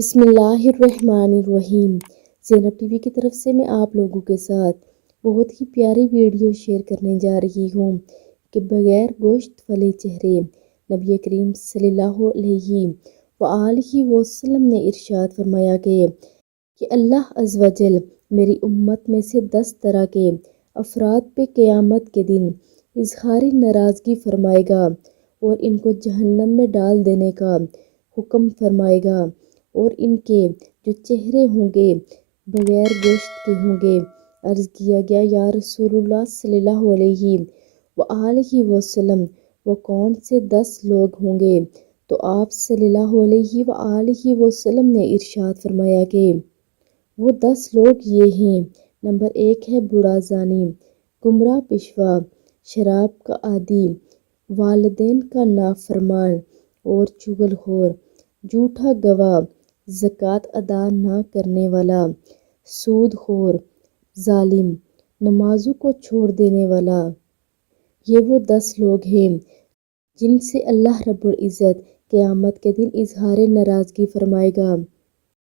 بسم اللہ الرحمن الرحیم۔ زینب ٹی وی کی طرف سے میں آپ لوگوں کے ساتھ بہت ہی پیاری ویڈیو شیئر کرنے جا رہی ہوں کہ بغیر گوشت والے چہرے نبی کریم صلی اللہ علیہ وآلہ وسلم نے ارشاد فرمایا کہ اللہ عز و جل میری امت میں سے 10 طرح کے افراد پہ قیامت کے دن اظہار ناراضگی فرمائے گا اور ان کو جہنم میں ڈال دینے کا حکم فرمائے گا، اور ان کے جو چہرے ہوں گے بغیر گوشت کے ہوں گے۔ عرض کیا گیا یا رسول اللہ صلی اللہ علیہ وآلہ وسلم وہ کون سے 10 لوگ ہوں گے؟ تو آپ صلی اللہ علیہ وآلہ وسلم نے ارشاد فرمایا کہ وہ 10 لوگ یہ ہیں۔ نمبر 1 ہے بوڑھا زانی، گمراہ پیشوا، شراب کا عادی، والدین کا نافرمان اور چغل خور، جھوٹا گواہ، زکوٰۃ ادا نہ کرنے والا، سود خور، ظالم، نمازوں کو چھوڑ دینے والا۔ یہ وہ 10 لوگ ہیں جن سے اللہ رب العزت قیامت کے دن اظہار ناراضگی فرمائے گا۔